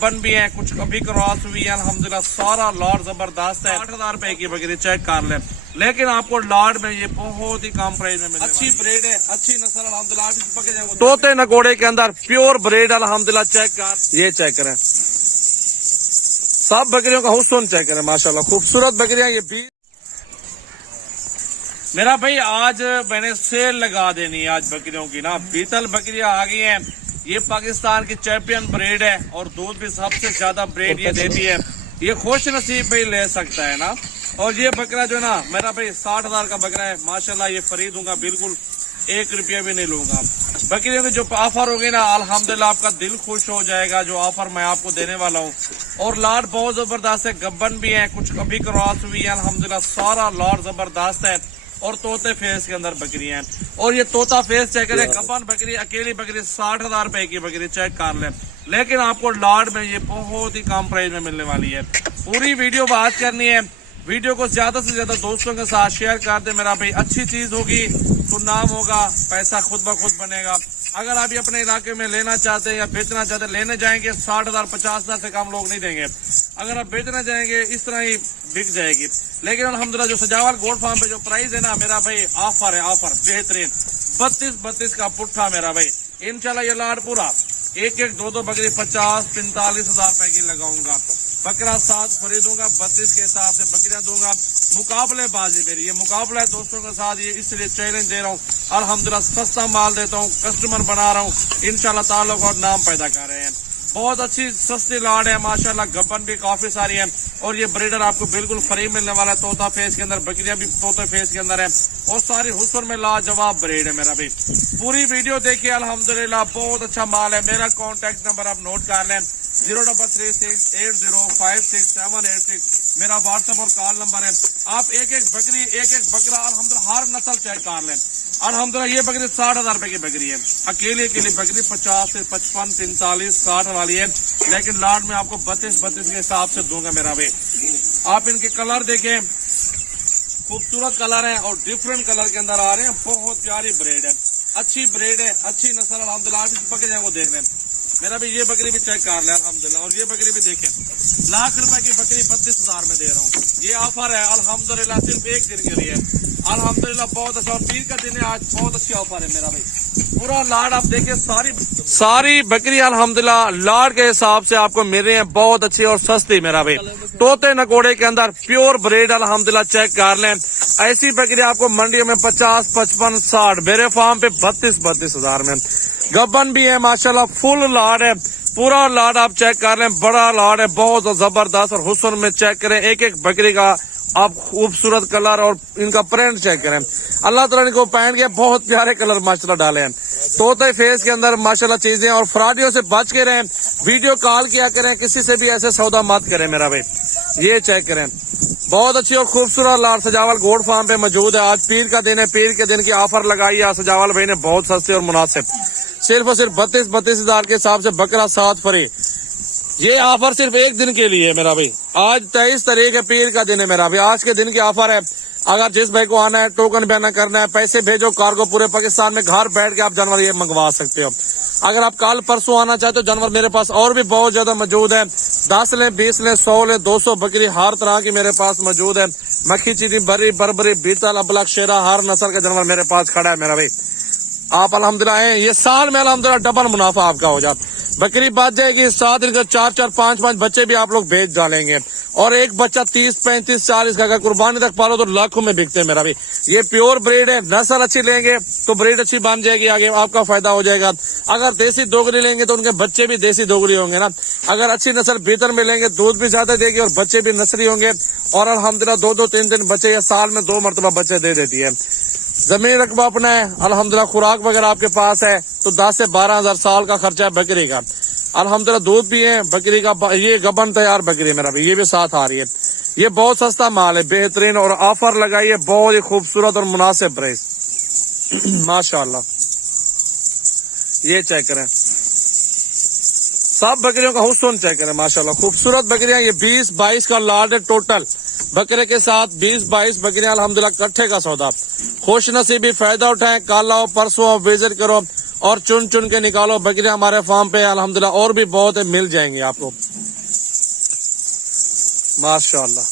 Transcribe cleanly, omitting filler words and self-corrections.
गब्बन भी है, कुछ कभी क्रॉस हुई है। अल्हम्दुलिल्लाह सारा लॉट जबरदस्त है। 8,000 रुपए की बकरी चेक कर ले, लेकिन आपको लॉट में ये बहुत ही कम प्राइस में मिलेगा। अच्छी ब्रेड है, अच्छी नस्ल अल्हम्दुलिल्लाह। तोते नगोड़े के अंदर प्योर ब्रेड अल्हम्दुलिल्लाह। चेक कर, ये चेक करें, सब बकरियों का हुस्न चेक करें माशाल्लाह, खूबसूरत बकरियां ये भी। मेरा भाई आज मैंने सेल लगा देनी है आज बकरियों की ना। बीतल बकरियां आ गई हैं, ये पाकिस्तान की चैंपियन ब्रीड है और दूध भी सबसे ज्यादा ब्रीड ये देती है। ये खुश नसीब भाई ले सकता है ना। और ये बकरा जो है ना मेरा भाई 60,000 का बकरा है माशाल्लाह। ये फ्री दूंगा, बिल्कुल 1 रुपया भी नहीं लूंगा। बकरियों की जो ऑफर होगी ना अल्हम्दुलिल्लाह आपका दिल खुश हो जाएगा, जो ऑफर मैं आपको देने वाला हूँ। और लाट बहुत जबरदस्त है, गब्बन भी है, कुछ कभी क्रॉस हुई है। अल्हम्दुलिल्लाह सारा लाट जबरदस्त है और तोते फेस के अंदर बकरी है। और ये तोता फेस चेक करें, गब्बन बकरी, अकेली बकरी 60,000 रुपए की बकरी चेक कर ले, लेकिन आपको लाट में ये बहुत ही कम प्राइस में मिलने वाली है। पूरी वीडियो बात करनी है, वीडियो को ज्यादा से ज्यादा दोस्तों के साथ शेयर कर दे मेरा भाई। अच्छी चीज होगी तो नाम होगा, पैसा खुद ब खुद बनेगा। अगर आप ये अपने इलाके में लेना चाहते हैं या बेचना चाहते हैं, लेने जाएंगे 60,000 50,000 से कम लोग नहीं देंगे। अगर आप बेचना चाहेंगे इस तरह ही बिक जाएगी। लेकिन अल्हम्दुलिल्लाह जो सजावल गोल्ड फार्म पे जो प्राइस है ना मेरा भाई, ऑफर है, ऑफर बेहतरीन 32 का पुट्ठा मेरा भाई। इंशाल्लाह ये लाट पूरा एक 2 बकरी 50-45,000 रुपए की लगाऊंगा। बकरा 7 खरीदूंगा, 32 के हिसाब से बकरियां दूंगा। मुकाबलेबाजी मेरी, ये मुकाबला है दोस्तों के साथ, ये इसलिए चैलेंज दे रहा हूँ। अल्हम्दुलिल्लाह सस्ता माल देता हूँ, कस्टमर बना रहा हूँ, इंशाल्लाह ताल्लुक और नाम पैदा कर रहे हैं। बहुत अच्छी सस्ती लाट है माशाल्लाह, गब्बन भी काफी सारी है। और ये ब्रीडर आपको बिल्कुल फ्री मिलने वाला है। तोता फेस के अंदर बकरियां भी तोता फेस के अंदर है और सारी हुस्न में लाजवाब ब्रीड है मेरा भाई। पूरी वीडियो देखिए, अल्हम्दुलिल्लाह बहुत अच्छा माल है। मेरा कॉन्टेक्ट नंबर आप नोट कर लें, 033680568786 मेरा व्हाट्सएप और कॉल नंबर है। आप एक बकरी एक बकरा अल्हम्दुलिल्लाह हर नस्ल चेक कर लें। अल्हम्दुलिल्लाह ये बकरी 60,000 रुपए की बकरी है, अकेले बकरी 50 से 55 45 60 वाली है। लेकिन लाट में आपको 32 के हिसाब से दूंगा मेरा भाई। आप इनके कलर देखें, खूबसूरत कलर है और डिफरेंट कलर के अंदर आ रहे हैं। बहुत प्यारी ब्रीड है, अच्छी ब्रीड है, अच्छी नस्ल अल्हम्दुलिल्लाह। आप इस बकरियों को देख लें मेरा भी, ये बकरी भी चेक कर ले अल्हम्दुलिल्लाह। और ये बकरी भी देखें, लाख रुपए की बकरी 32,000 में दे रहा हूँ। ये ऑफर है अल्हम्दुलिल्लाह, सिर्फ एक दिन के लिए अल्हम्दुलिल्लाह। बहुत अच्छा, और पीर का दिन है आज, बहुत अच्छी ऑफर है मेरा भाई। पूरा लाड आप देखिए, सारी बकरी अल्हम्दुलिल्लाह लाड के हिसाब से आपको मिल रही है, बहुत अच्छी और सस्ती मेरा भाई। तोते नकोड़े के अंदर प्योर ब्रीड अल्हम्दुलिल्लाह चेक कर लें। ऐसी बकरी आपको मंडियों में 50 55 60, मेरे फार्म पे 32 हजार में। गब्बन भी है माशाल्लाह, फुल लाड है, पूरा लाड आप चेक कर लें, बड़ा लाड है, बहुत जबरदस्त। और हुस्न में चेक करें, एक बकरी का आप खूबसूरत कलर और इनका प्रिंट चेक करें। अल्लाह ताला ने को पहन के बहुत प्यारे कलर माशाल्लाह डाले हैं। तोते फेस के अंदर माशाल्लाह चीजें, और फ्रॉडियों से बच के रहें। वीडियो कॉल किया करें, किसी से भी ऐसे सौदा मत करें मेरा भाई। ये चेक करें, बहुत अच्छी और खूबसूरत लाट सजावल गोल्ड फार्म पे मौजूद है। आज पीर का दिन है, पीर के दिन की ऑफर लगाई है सजावल भाई ने, बहुत सस्ते और मुनासिब। सिर्फ और सिर्फ 32 हजार के हिसाब से बकरा 7 फ्री। ये ऑफर सिर्फ एक दिन के लिए है मेरा भाई। आज 23 तारीख है, पीर का दिन है मेरा भाई। आज के दिन की ऑफर है। अगर जिस भाई को आना है, टोकन बयाना करना है, पैसे भेजो, कार्गो पूरे पाकिस्तान में घर बैठ के आप जानवर ये मंगवा सकते हो। अगर आप कल परसों आना चाहते हो, जानवर मेरे पास और भी बहुत ज्यादा मौजूद है। 10 लें, 20 लें, 100 लें, 200 बकरी हर तरह की मेरे पास मौजूद है। मक्खी चीनी, बरी, बरबरी, बीतल, अबलक, शेरा, हर नस्ल का जानवर मेरे पास खड़ा है मेरा भाई। आप अल्हम्दुलिल्लाह, ये साल में अल्हम्दुलिल्लाह डबल मुनाफा आपका हो जाता। बकरी बच जाएगी, 7 दिन का 4 5 बच्चे भी आप लोग भेज डालेंगे। और एक बच्चा 30 35 40 का अगर कुर्बानी तक पालो तो लाखों में बिकते हैं मेरा भाई। ये प्योर ब्रीड है, नस्ल अच्छी लेंगे तो ब्रीड अच्छी बन जाएगी, आगे आपका फायदा हो जाएगा। अगर देसी दोगरी लेंगे तो उनके बच्चे भी देसी दोगरी होंगे ना। अगर अच्छी नस्ल भीतर में लेंगे, दूध भी ज्यादा देगी और बच्चे भी नस्ली होंगे। और अल्हम्दुलिल्लाह 2 3 बच्चे या साल में 2 मरतबा बच्चे दे देती है। जमीन रकबा अपना है अल्हम्दुलिल्लाह, खुराक वगैरह आपके पास है तो 10 से 12 हजार साल का खर्चा है बकरी का। अल्हम्दुलिल्लाह दूध भी है बकरी का। ये गबन तैयार बकरी मेरा भाई, ये भी साथ आ रही है। ये बहुत सस्ता माल है, बेहतरीन, और ऑफर लगाई है, बहुत ही खूबसूरत और मुनासिब प्राइस माशाल्लाह। ये चेक करें, सब बकरियों का हुस्न चेक करें माशाल्लाह, खूबसूरत बकरियां। ये 20-22 का लाट है टोटल बकरे के साथ। 20-22 बकरियां अल्हम्दुलिल्लाह, इकट्ठे का सौदा। खुश नसीबी फायदा उठाएं, कल आओ, परसों आओ, विजिट करो। और चुन चुन के निकालो बकरियां हमारे फार्म पे अल्हम्दुलिल्लाह, और भी बहुत मिल जाएंगी आपको माशाअल्लाह।